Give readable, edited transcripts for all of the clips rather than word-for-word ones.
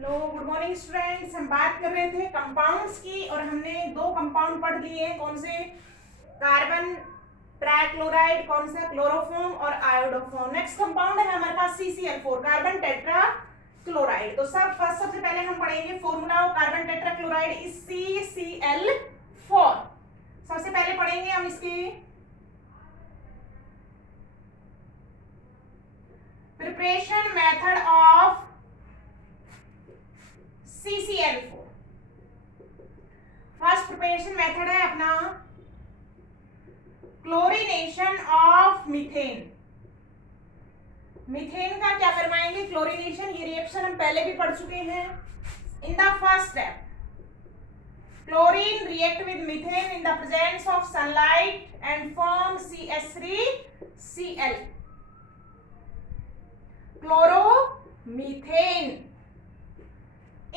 Hello, good morning students. हम बात कर रहे थे कंपाउंड्स की और हमने दो कंपाउंड पढ़ लिए हैं। कौन से? कार्बन ट्राइक्लोराइड, कौन सा? क्लोरोफॉर्म और आयोडोफॉर्म। नेक्स्ट कंपाउंड है हमारे पास CCl4, कार्बन टेट्रा क्लोराइड। तो सबसे पहले हम पढ़ेंगे formula of carbon tetra chloride is CCl4। सबसे पहले पढ़ेंगे हम इसकी preparation method of CCl4। First preparation method है अपना क्लोरीनेशन ऑफ मीथेन। मीथेन का क्या करवाएंगे? क्लोरीनेशन। ये रिएक्शन हम पहले भी पढ़ चुके हैं। In the first step chlorine react with methane in the presence of sunlight and form CH3Cl, chloromethane.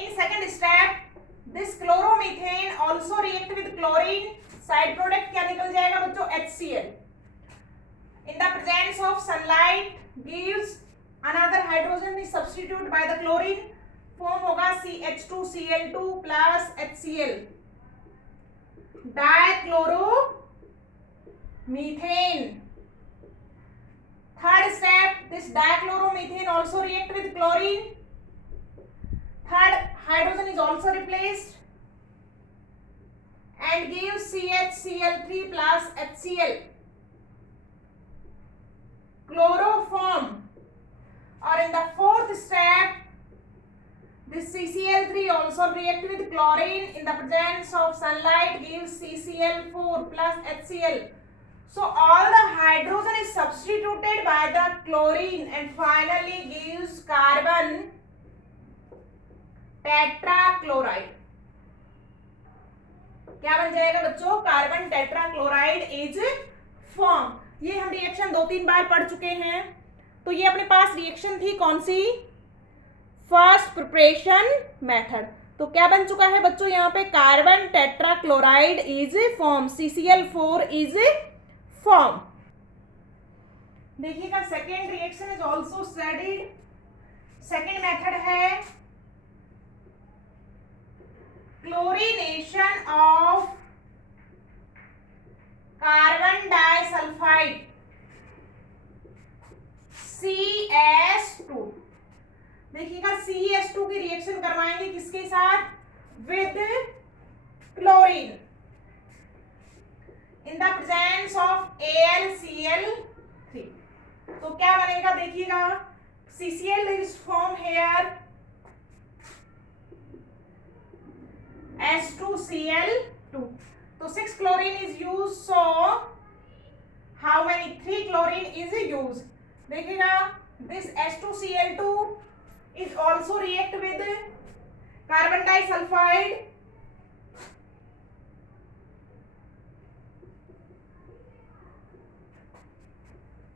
In second step this chloromethane also react with chlorine, side product क्या निकल जाएगा बच्चों? HCl. In the presence of sunlight gives another hydrogen is substituted by the chlorine, form होगा CH2Cl2 plus HCl, dichloromethane. Third step, this dichloromethane also react with chlorine. Third hydrogen is also replaced and gives CHCl3 plus HCl, chloroform. Or in the fourth step this CCl3 also react with chlorine in the presence of sunlight gives CCl4 plus HCl. So all the hydrogen is substituted by the chlorine and finally gives carbon tetrachloride. क्या बन जाएगा बच्चों? Carbon tetrachloride is form. ये हम reaction 2-3 बार पढ़ चुके हैं। तो ये अपने पास रिएक्शन थी कौन सी? First preparation method. तो क्या बन चुका है बच्चों यहाँ पे? Carbon tetrachloride is form, CCl4 is form. देखिएगा second reaction is also studied. Second method है chlorination of carbon disulphide CS2। देखिएगा CH2 की रिएक्शन करवाएंगे किसके साथ? With chlorine in the presence of AlCl3। तो क्या बनेगा? देखिएगा CCl is form hair H2Cl2। तो 6 chlorine is used, so how many? 3 chlorine is used. देखिएगा this H2Cl2 is also react with carbon disulfide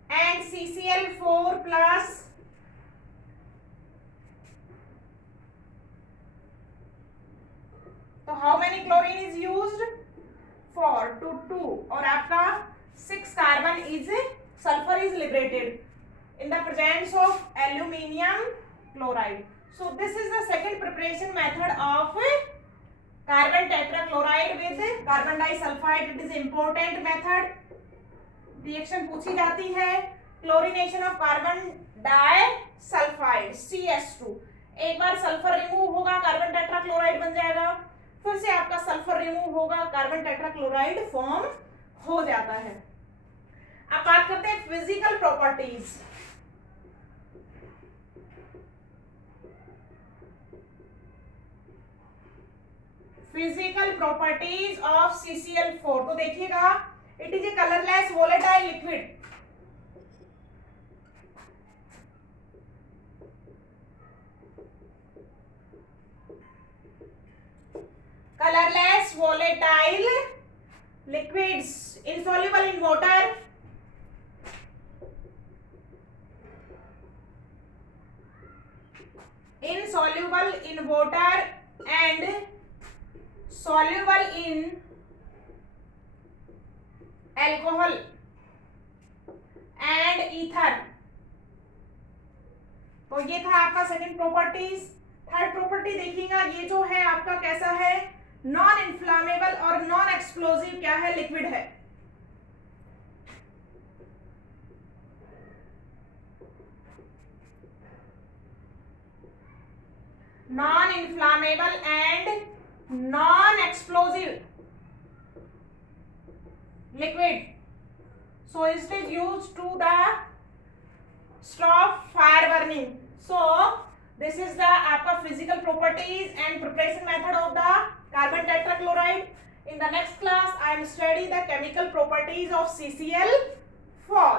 and CCl4 plus तो how many chlorine is used? 4 to 2 और आपका 6 carbon is sulfur is liberated in the presence of aluminium chloride. So this is the second preparation method of carbon tetrachloride with carbon disulfide. It is important method. Reaction पूछी जाती है chlorination of carbon disulphide CH2। एक बार sulphur remove होगा, carbon tetrachloride बन जाएगा। फिर से आपका सल्फर रिमूव होगा, कार्बन टेट्राक्लोराइड फॉर्म हो जाता है। अब बात करते हैं physical properties. Physical properties of CCl4। तो देखिएगा it is a colourless volatile liquid. Colorless volatile liquids insoluble in water, insoluble in water and soluble in alcohol and ether। तो ये था आपका सेकंड प्रॉपर्टीज। थर्ड प्रॉपर्टी देखिएगा, ये जो है आपका कैसा है, नॉन इन्फ्लामेबल और नॉन एक्सप्लोजिव क्या है, लिक्विड है। Non inflammable and non explosive liquid, so it is used to the stop fire burning. So this is the आपका physical properties and preparation method of the carbon tetrachloride. In the next class I am study the chemical properties of CCl4.